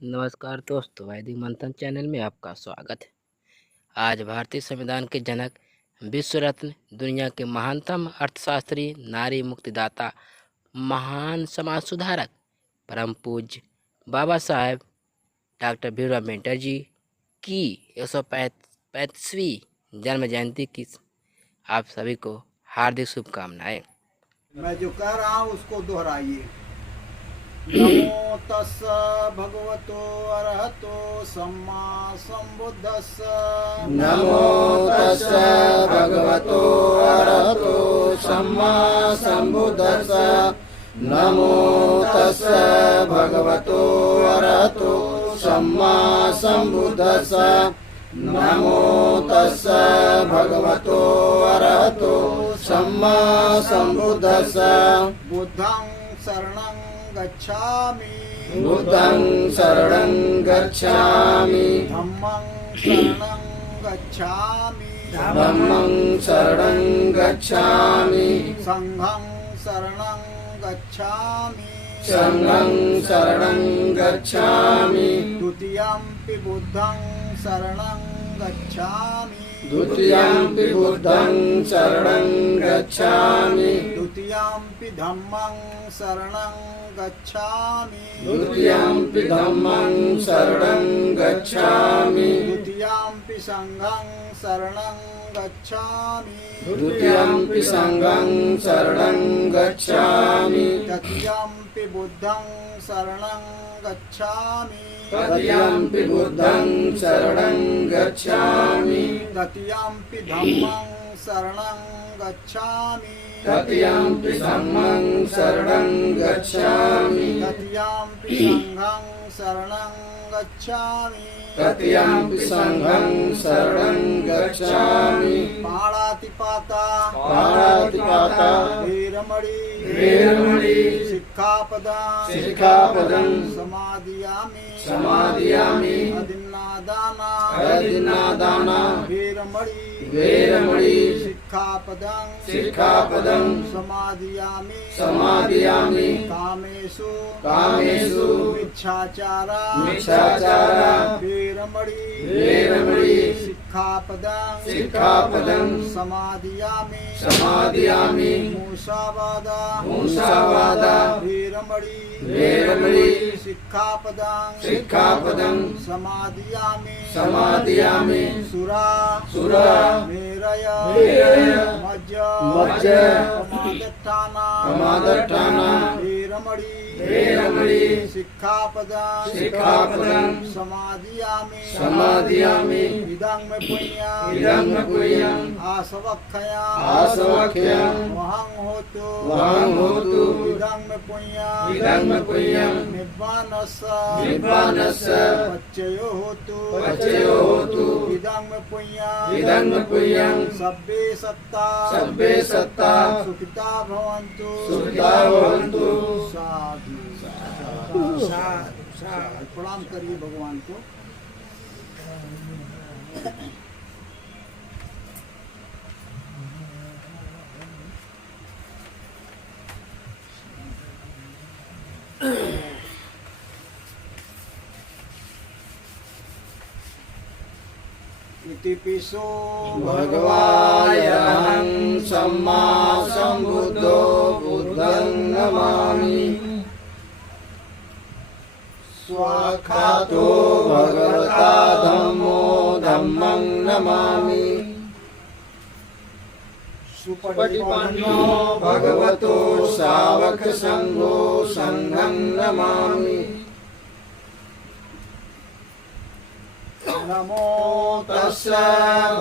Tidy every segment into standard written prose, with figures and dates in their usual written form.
नमस्कार दोस्तों, वैदिक मंथन चैनल में आपका स्वागत है। आज भारतीय संविधान के जनक, विश्व रत्न, दुनिया के महानतम अर्थशास्त्री, नारी मुक्तिदाता, महान समाज सुधारक, परम पूज्य बाबा साहेब डॉक्टर भीमराव अम्बेडकर जी की 135वीं जन्म जयंती की आप सभी को हार्दिक शुभकामनाएं। मैं जो कह रहा हूँ उसको दोहराइए। नमो तस् भगवतो अरहतो सम्मा संबुद्धस्स। नमो तस्स भगवतो अरहतो सम्मा संबुद्धस्स। नमो तस्स भगवतो अरहतो सम्मा संबुद्धस्स। नमो तस्स भगवतो अरहतो सम्मा संबुद्धस्स। बुद्धं शरणं गच्छामि। बुद्धं शरणं गच्छामि। धम्मं शरणं गच्छामि। धम्मं शरणं गच्छामि। संघं शरणं गच्छामि। संघं शरणं गच्छामि। द्वितीयंपि बुद्धं शरणं गच्छामि। द्वितीयंपि बुद्धं शरणं गच्छामि। द्वितीयंपि धम्मं शरणं गच्छामि। द्वितीयंपि धम्मं शरणं गच्छामि। द्वितीयंपि संघं शरणं गच्छामि। द्वितीयंपि संघं शरणं गच्छामि। तृतीयंपि बुद्धं शरणं गच्छामि। तृतीयंपि बुद्धं शरणं गच्छामि। तृतीयंपि धम्मं शरणं गच्छामि। तृतीयंपि धम्मं शरणं गच्छामि। तृतीयंपि संघं शरणं गच्छामि। तृतीयंपि संघं शरणं गच्छामि। पाणातिपाता पाणातिपाता वीरमणि वीरमणि सिक्खापदं सिक्खापदं समादियामि। समादियामि। अदिन्नादाना अदिन्नादाना वीरमणि वीरमणि सिक्खापदं सिक्खापदं समादियामि। समादियामि। कामेषु कामेषु मिच्छाचारा मिच्छाचारा वीरमणि वीरमणि सिक्खापदं सिक्खापदं समादियामि। समादियामि। मूसावादा मूसावादा वीरमणि वीरमणि सिक्खापदं सिक्खापदं समादियामि। समादियामि। सुरा सुरा मेरय मेरय मज्ज मज्ज प्रमादठाना प्रमादठाना वीरमणि वीरमणि सिक्खापदं सिक्खापदं समादियामि। समादियामि। इदं मे पुण्यं इदं मे पुण्यं आसवक्खयं आसवक्खयं वहं होतु वहं होतु। इदं मे पुण्यं इदं मे पुण्यं निब्बानस्य निब्बानस्य पच्चयो होतु पच्चयो होतु। इदं मे पुण्यं इदं मे पुण्यं सब्बे सत्ता सब्बे सत्ता सुखिता भवन्तु। सुखिता भवन्तु। साधु साधु। प्रणाम करिए भगवान को। इति पिसो भगवायहं सम्मा संबुद्धो बुद्धं नमामि। स्वाख्यातो भगवता धम्मो धम्मं नमामि। सुपटिपन्नो भगवतो सावक संघो संघं नमामि। नमो तस्स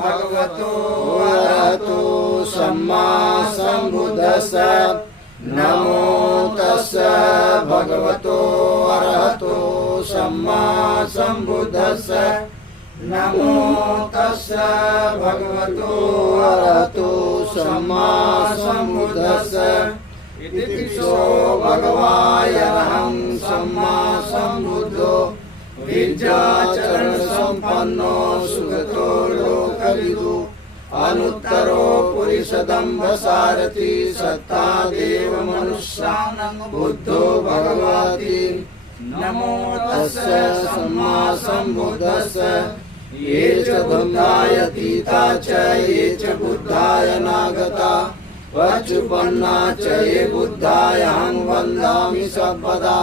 भगवतो अरहतो सम्मा संबुद्धस्स। नमो तस्स भगवतो अरहतो सम्मा संबुद्धस्स। नमो तस्स भगवतो अरहतो सम्मा संबुद्धस्स। इति पिसो भगवायहं सम्मा संबुद्धो विद्याचरण संपन्नो सुगतो लोकविदु अनुत्तरो पुरुषदम्भ सारथि सत्ता देव मनुष्यानं बुद्धो भगवति नमो तस्य सम्मा सम्बुद्धस्य ये च बुद्धाय तीता च ये च बुद्धाय नागता पच्चुपन्ना च ये बुद्धायहं वन्दामि सर्वदा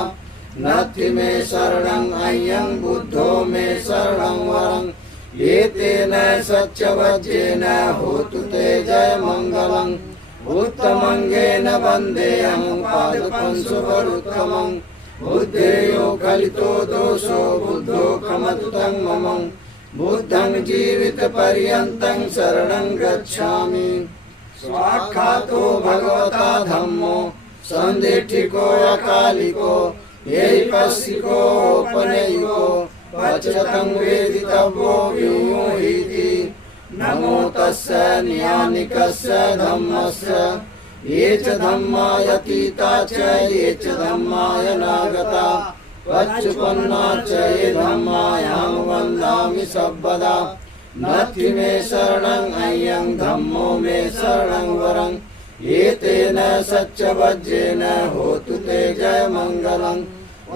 नत्थि मे शरणं अय्यं बुद्धो मे शरणं वरं एतेन सच्चवज्जेन होतु ते जय मङ्गलम् उत्तमङ्गेन वन्देऽहं पादपं सुवरुत्तमम् बुद्धेयो कलितो दोषो बुद्धो खमतु तं मम बुद्धं जीवितपर्यन्तं शरणं गच्छामि स्वाख्यातो भगवता धम्मो सन्दिठिको अकालिको यैपस्सिको उपनयिको वचतं वेदितव्यो व्यूहीति नमो तस्य न्यानिकस्य धम्मस्य ये च धम्मायतीता च ये च धम्माय नागता पच्चुपन्ना च ये धम्मायहं वन्दामि सर्वदा नत्थि मे शरणं अय्यं धम्मो मे शरणं वरं एतेन सच्चवज्जेन होतु ते जय मङ्गलम्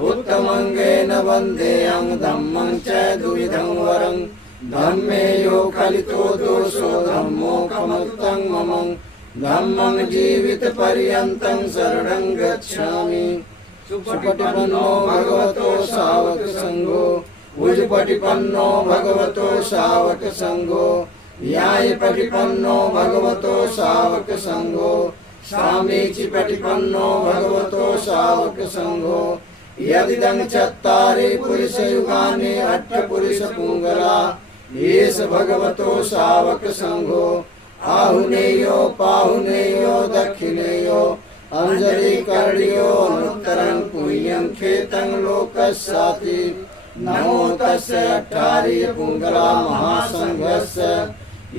उत्तमङ्गेन वन्देऽहं धम्मं च द्विविधं वरं धम्मे यो खलितो दोषो धम्मो खमत्तं मम धम्मं जीवितपर्यन्तं शरणं गच्छामि सुपटिपन्नो भगवतो सावक संघो उजपटिपन्नो भगवतो सावक संघो न्यायपटिपन्नो भगवतो सावक संघो सामीचिपटिपन्नो भगवतो सावक संघो यदिदं चत्तारि पुरुषयुगानि अट्टपुरुषपुङ्गला येष भगवतो सावक संघो आहुनेयो पाहुनेयो दक्षिणेयो अंजलि कर्ण्यो अनुत्तरं पुण्यं खेतं लोकस्याति नमो तस्य अट्टारि पुङ्गला महासंघस्य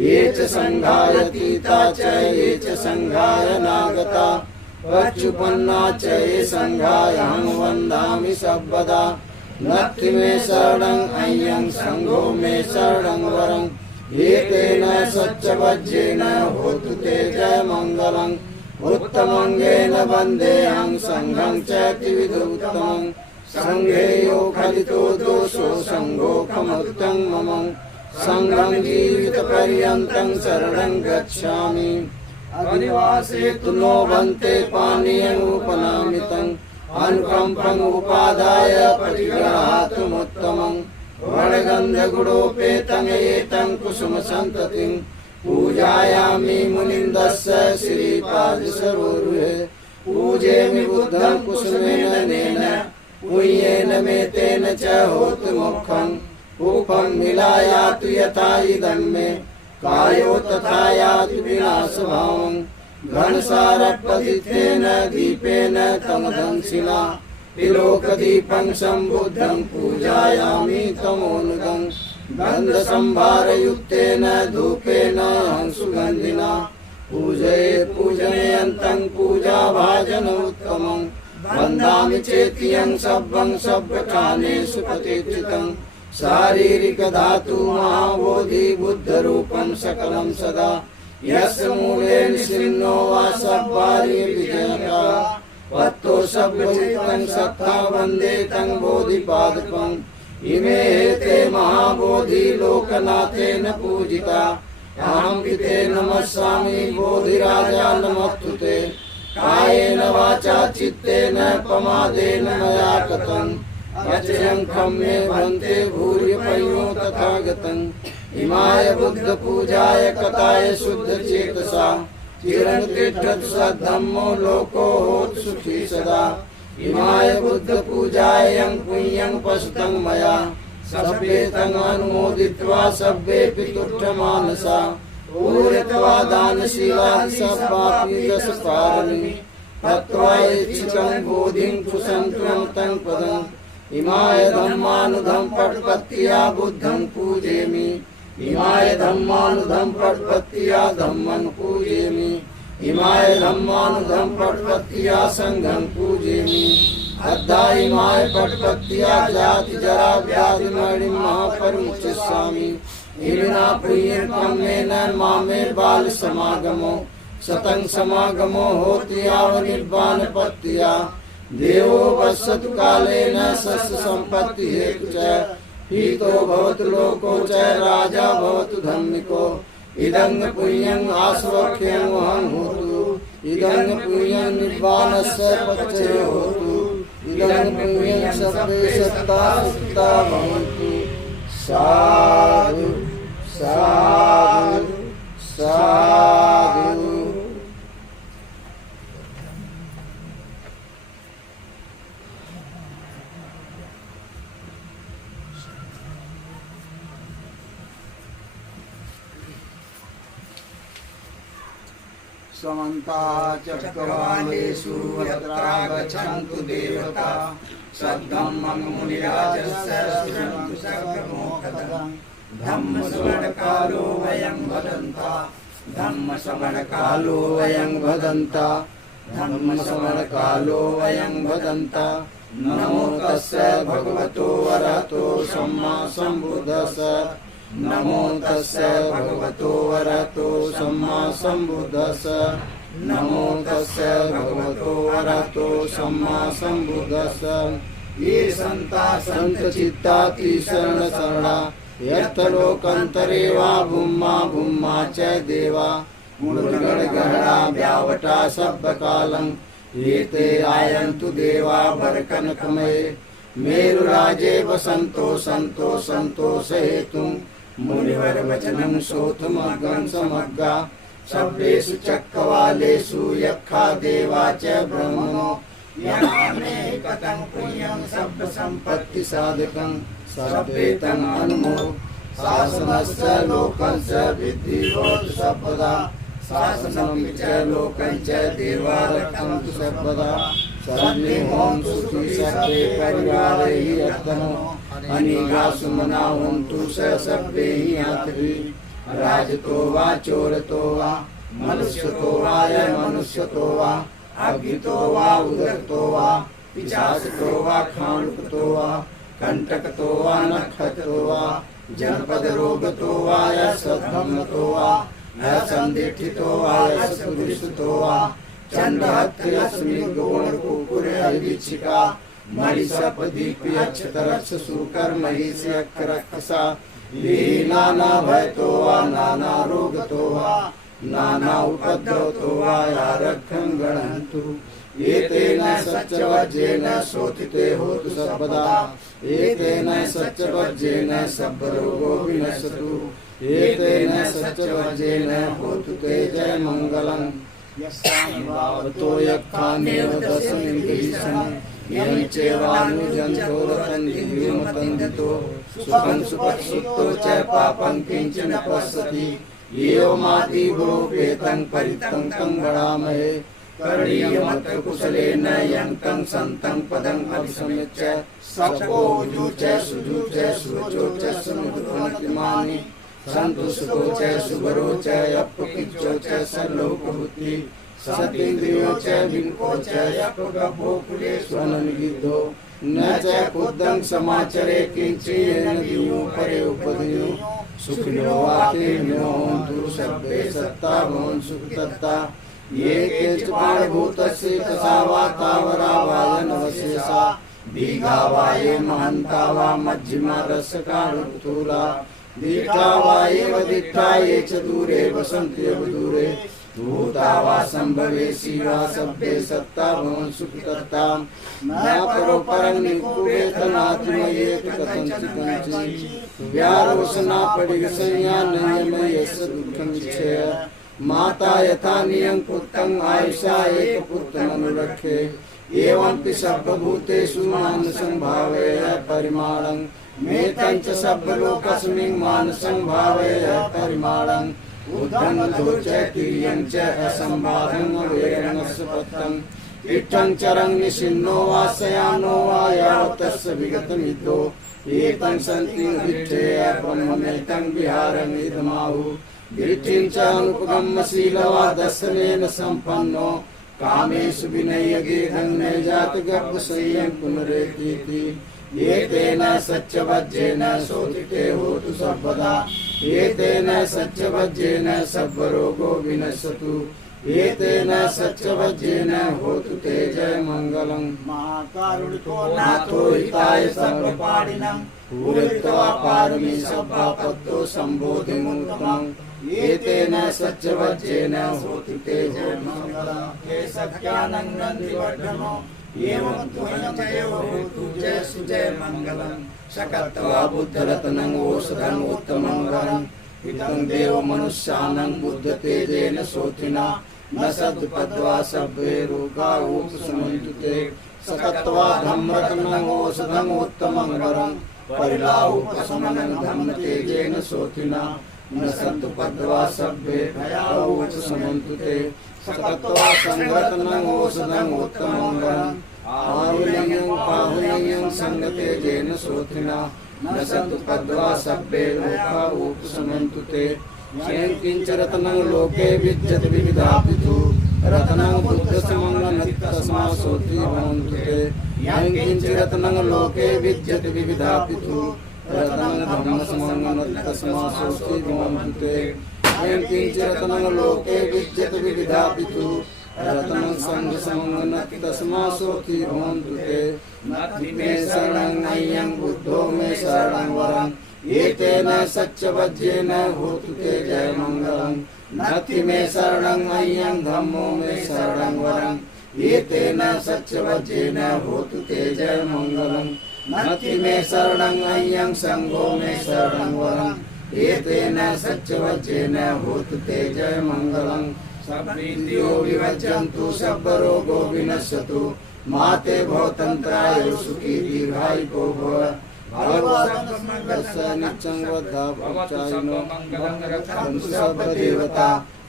ये च संघायतीता च ये च संघाय नागता पच्चुपन्ना च ये संघायहं वन्दामि सर्वदा नत्थि मे शरणं अय्यं संघो मे शरणं वरं एतेन सच्चवज्जेन होतु ते जय मङ्गलम् उत्तमङ्गेन वन्देऽहं संघं च त्रिविधोत्तमं संघे यो खलितो दोषो संघो खमत्तं मम संघं जीवितपर्यन्तं शरणं गच्छामि अधिवासे तु नो भन्ते पानीयमुपनामितं अनुकम्पम् उपादाय प्रतिगृहातुमुत्तमम् वडगन्धगुडोपेतं एतं कुसुमसन्ततिं पूजायामि मुनिन्दस्य श्रीपादसरोरुहे पूजेमि बुद्धं कुसुमेन नेन पुण्येन मेतेन च होतु मुखम् उपं मिलायातु यथा इदं मे कायो तथा यातु विनाशभावम् घनसारपतितेन दीपेन तमदंशिला विलोकदीपं सम्बुद्धं पूजायामि तमोनुदं गन्धसंभारयुक्तेन धूपेन सुगन्धिना पूजये पूजयन्तं पूजाभाजन उत्तमं वन्दामि चेत्यं सब्बं सब्बकानेषु प्रतिष्ठितं शारीरिकधातु महाबोधि बुद्धरूपं सकलं सदा यस्य मूले निःसिन्नो वा सब्बारि विजयका वत्तो सब्बचित्तं सत्ता वन्दे तं बोधिपादपम् इमे ते महाबोधि लोकनाथेन पूजिता अहं पिते नमस्सामि बोधिराजा नमस्तुते कायेन वाचा चित्तेन प्रमादेन मया कृतम् अचयं मे भन्ते भूर्यपयो तथागतम् इमाय बुद्धपूजाय कथाय शुद्धचेतसा चिरं तिष्ठतु सद्धम्मो लोको होतु सुखी सदा इमाय बुद्धपूजायं पुण्यं पशुतं मया सभ्ये तं अनुमोदित्वा सभ्येऽपि तुष्टमानसा पूरयित्वा दानशीला सब्बापि दशकारिणी हत्वा ऐच्छिकं बोधिं कुसन्तं तं पदम् इमाय धम्मानुधं पट्पत्त्या बुद्धं पूजेमि इमाय धम्मानुधं पट्पत्त्या धम्मं पूजेमि इमाय धम्मानुधं पट्पत्त्या संघं पूजेमि अद्धा इमाय पट्पत्त्या जाति जरा व्याधि मरणिं महापरिमुच्यसामि इमिना पुण्यं मेन मामे बाल समागमो सतं समागमो होति याव निर्वाणपत्त्या देवो वसतु कालेन सस्य सम्पत्ति हेतु च हितो भवतु लोको च राजा भवतु धम्मिको इदं पुण्यं आस्वख्यं वहं होतु इदं पुण्यं निर्वाणस्य पक्षे होतु इदं पुण्यं सर्वे सत्ता सुता भवन्तु साधु साधु साधु। समन्ता चक्रवालेषु यत्रा गच्छन्तु देवता सद्धम्मं मुनिराजस्य शृण्वन्तु सर्वमोक्षदं धम्मश्रवणकालो वयं वदन्ता धम्मश्रवणकालो वयं वदन्ता धम्मश्रवणकालो वयं वदन्ता नमो तस्य भगवतो अरहतो सम्मा सम्बुद्धस्य नमो तस्य भगवतो अरहतो सम्मा सम्बुद्धस्य नमो तस्य भगवतो अरहतो सम्मा सम्बुद्धस्य ये सन्ता सन्तचित्ताति शरण शरणा यत्तलोकन्तरे वा भूम्मा भूम्मा च देवा मूलगणगणा व्यावटा सब्बकालं एते आयन्तु देवा वरकनकमये मेरुराजे वसन्तो सन्तो सन्तोषहेतुं मुनिवर वचनं श्रोतुमग्रं समग्गा शब्देषु चक्रवालेषु यक्षा देवा च ब्रह्मणो यामे कथं पुण्यं सर्वसम्पत्ति साधकं सर्वेतं अनुमो शासनस्य लोकस्य विद्धिर्भवतु सर्वदा शासनं च लोकं च देवा रक्षन्तु सर्वदा सर्वे ओम सुखी सर्वे परिवारे हि यत्नो अनिगा सुमना होन्तु स सर्वे हि यात्री राजतो वा चोरतो वा मनुष्यतो वा मनुष्यतो वा अज्ञितो वा उदरतो वा पिशाचतो वा खाण्डुकतो वा कंटकतो वा नखतो वा जनपद रोगतो वा सद्धम्मतो वा असंदिठितो वा सुदृष्टो वा चंद्रहत्यस्मि गोण कुकुरे अभिचिका मणिसपदीपि अक्षतरक्ष सुकर्महिषि अक्षरक्षसा नाना भयतो वा नाना रोगतो वा नाना उपद्रवतो वा यारक्षं गणन्तु एतेन सच्चवज्रेण शोथिते होतु सर्वदा एतेन सच्चवज्रेण सर्वरोगो विनश्यतु एतेन सच्चवज्रेण होतु ते जय मङ्गलम् यस्यानुभावतो यक्षानेव दशमिन्द्रियं यं चैवानुजन्तो रतन्दिव्योमतन्दितो सुखं सुखसुप्तो च पापं किञ्चन पश्यति एवमादिगोपेतं परितं तं वदामहे करणीयमत्र कुशलेन यं तं सन्तं पदम् अभिसम्यच्च सको च सुजु च सुवचो च समुद्रमतिमानि संतुष्टो च सुवरो च यप्पकिच्चो च सर्लोकभूति सतीन्द्रियो च विनको च यप्पगभो कुलेष्वननिगिद्धो न च कुद्धं समाचरे किञ्चियेन दिवो परे उपदियो सुखिनो वाक्येनो होन्तु सर्वे सत्ता भवन् सुखतत्ता ये केचिपाणभूतस्य तथा वा तावरा वायनवशेषा दीघा वा ये महन्ता वा मध्यमा रसकाणुत्तूला दीर्घा वा एव दीर्घा ये च दूरे वसन्ति एव दूरे भूता वा सम्भवेशी वा सभ्ये सत्ता भवन् सुखतत्ता न परो परं निकुवेतनातिमयेत कथञ्चित् व्यारोसना पडिगसंज्ञा नयमयस्य दुःखमिच्छेय माता यथा नियं पुत्रं आयुषा एकपुत्रमनुरक्षे एवंपि सर्वभूतेषु मानसं भावय परिमाणं मेतं च सर्वलोकस्मिन् मानसं भावय परिमाणं उद्धंतो च तिर्यं च असंबाधं अवेरणस्य पत्रं इत्थं चरं निशिन्नो वा शयानो वा यावतस्य विगतमिद्धो एतं सन्ति विच्छेय ब्रह्ममेतं विहारं इदमाहु दृष्टिं च अनुपगम्यशीलवा दर्शनेन सम्पन्नो कामेषु विनयगेहं न जातगर्भशय्यं पुनरेतीति एतेन सच्चवज्रेण शोधिते होतु सर्वदा एतेन सच्चवज्रेण सर्वरोगो विनश्यतु एतेन सत्यवज्रेन होतु ते जय मंगलम् महाकारुणिको नाथो हिताय सर्वपाणिनं पूरयित्वा पारमी सब्बापत्तो सम्बोधिमुत्तमम् एतेन सत्यवज्रेन होतु ते जय मंगलम् हे सख्यानं नन्दिवर्धनो एवं तुह्यं जयो होतु जय सुजय मंगलम् शकत्वा बुद्धरत्नं औषधं उत्तमं वरम् इदं देव मनुष्यानं बुद्ध तेजेन सोतिना न सद्पद्वा सभ्ये रोगा उपशमन्तु ते सकत्वा धम्मरत्नं औषधं उत्तमं वरं परिलाहुपशमनं धम्म तेजेन सोतिना न सद्पद्वा सभ्ये भया उपशमन्तु ते सकत्वा संरत्नं औषधं उत्तमं वरं आहुल्यं संगतेजेन सोतिना न सद्पद्वा सभ्ये लोका उपशमन्तु ते यं किंच रत्नं लोके विद्यते विविधापितु रत्नं बुद्धसमं तस्मा सोति भवन्तु ते यं किंच रत्नं लोके विद्यते विविधापितु रत्नं धम्मसमं तस्मा सोति भवन्तु ते यं किंच रत्नं लोके विद्यते विविधापितु रत्नं संघसमं तस्मा सोति भवन्तु ते नत्थि मे शरणं नय्यं बुद्धो मे शरणं वरम् एतेन सत्यवज्रेन होतु ते जय मंगलम् नत्थि मे शरणं नय्यं धम्मो मे शरणं वरम् एतेन सत्यवज्रेन होतु ते जय मंगलम् नत्थि मे शरणं नय्यं संघो मे शरणं वरम् एतेन सत्यवज्रेन होतु ते जय मंगलम् सर्वेन्द्रियो विवर्जन्तु सर्वरोगो विनश्यतु माते भवतन्त्राय सुखी दीर्घायुको भव भगवतः नित्यं वद्धा भवचारिणो रक्षन्तु सर्वदेवता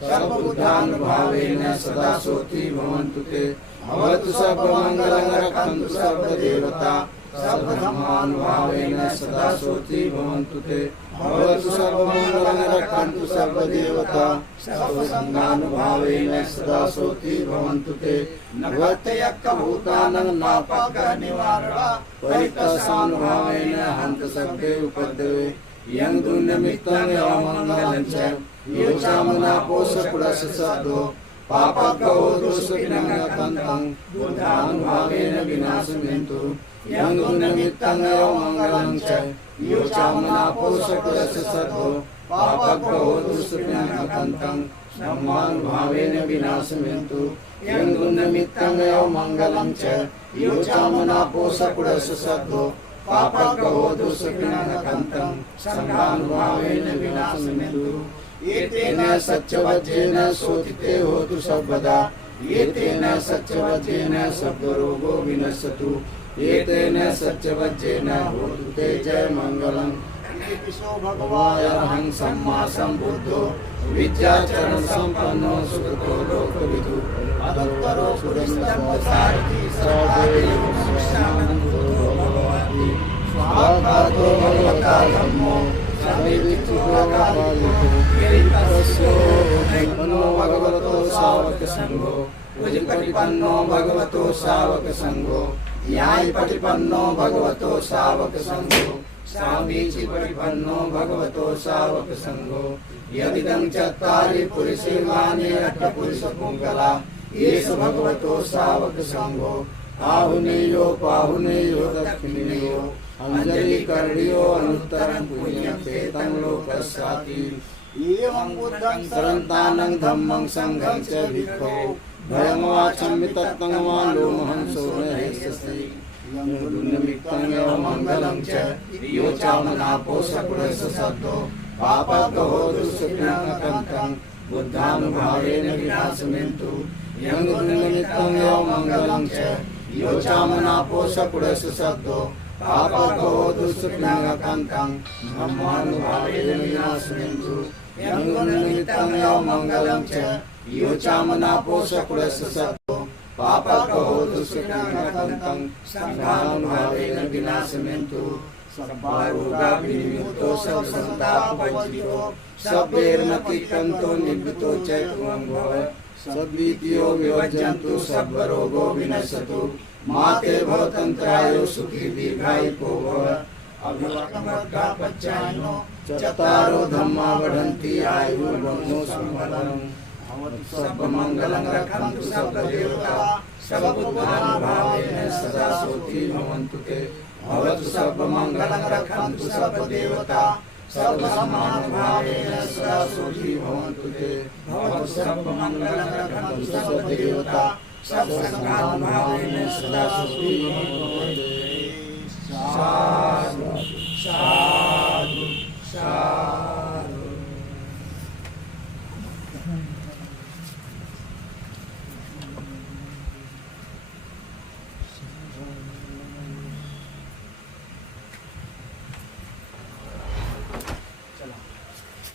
सर्वबुद्धानुभावेन सदा सोति भवन्तु ते भवतु सर्वमङ्गलं रक्षन्तु सर्वदेवता सर्वधर्मानुभावेन सदा सोति भवन्तु ते भवतु सर्वमङ्गलं रक्षन्तु सर्वदेवता सर्वसङ्गानुभावेन सदा सोति भवन्तु ते नभत्यक्कभूतानं नापाकनिवारणा परितसानुभावेन हन्त सर्वे उपद्रवे यं दुर्निमित्तं यमङ्गलं च यो चामनापोषकुलशब्दो पापकौ दोषविनङ्गकन्तं बुद्धानुभावेन विनाशयन्तु यं दुर्निमित्तं यमङ्गलं च यो चामनापोषकुलशब्दो पापकौ दोषविनङ्गकन्तं ब्रह्मानुभावेन विनाशयन्तु यं दुर्निमित्तं यमङ्गलं च यो चामनापोषकुलशब्दो पापकौ दोषविनङ्गकन्तं संघानुभावेन विनाशयन्तु एतेन सत्यवज्रेन शोधिते होतु सर्वदा एतेन सत्यवज्रेन सर्वरोगो विनश्यतु एतेन सत्यवज्रेन होतु ते जय मंगलम् इतिसो भगवान् सम्मा सम्बुद्धो विद्याचरण संपन्नो सुखतो लोकविदु अदुत्तरो पुरुषोत्तमसारथि सर्वदेव मनुष्यानन्दो भगवति स्वाहातो भगवता धम्मो परिपन्नो भगवतो शावक संघो परिपन्नो भगवतो शावक संघो न्याय परिपन्नो भगवतो शावक संघो सामीचि परिपन्नो भगवतो शावक संघो यदिदं चत्तारि पुरुषेमानि अष्टपुरुषपुङ्गला येष भगवतो शावक संघो आहुनेयो पाहुनेयो दक्षिणेयो अंजलि कर्णियो अनुत्तरं पुण्यं पेतं लोकस्याति एवं बुद्धं शरणतानं धम्मं संघं च भिक्खो भयं वाचं विततं वा लोमहंसो न हेष्यसि यं दुर्निमित्तं यमङ्गलं च यो चामनापोषकुलशब्दो पापकौ दुष्कृतं बुद्धानुभावेन विनाशयन्तु यं दुर्निमित्तं यमङ्गलं च यो चामनापोषकुलशब्दो पापकौ दुष्कृतं ब्रह्मानुभावेन विनाशयन्तु यं दुर्निमित्तं यमङ्गलं च यो चामनापोषकुलशब्दो पापकौ दुष्कृतं संघानुभावेन विनाशयन्तु सर्वारोगा विनिमुक्तो सर्वसन्तापवर्जितो सर्वैर्मतिकन्तो निवृत्तो च त्वं भव सर्वभीतियो विवर्जन्तु सर्वरोगो विनश्यतु माते भवतन्त्रायो सुखी दीर्घायुको भव अभिवक्तमर्गापच्चायनो चत्तारो धम्मा वदन्ति आयुर्वन्नो संवदनम् भवतु सर्वमङ्गलं रक्षन्तु सर्वदेवता सर्वभूतानुभावेन सदा सुखी भवन्तु ते भवतु सर्वमङ्गलं रक्षन्तु सर्वदेवता सर्वसम्मानभावेन सदा सुखी भवन्तु ते भवतु सर्वमङ्गलं रक्षन्तु सर्वदेवता सर्वसम्मानभावेन सदा सुखी भवन्तु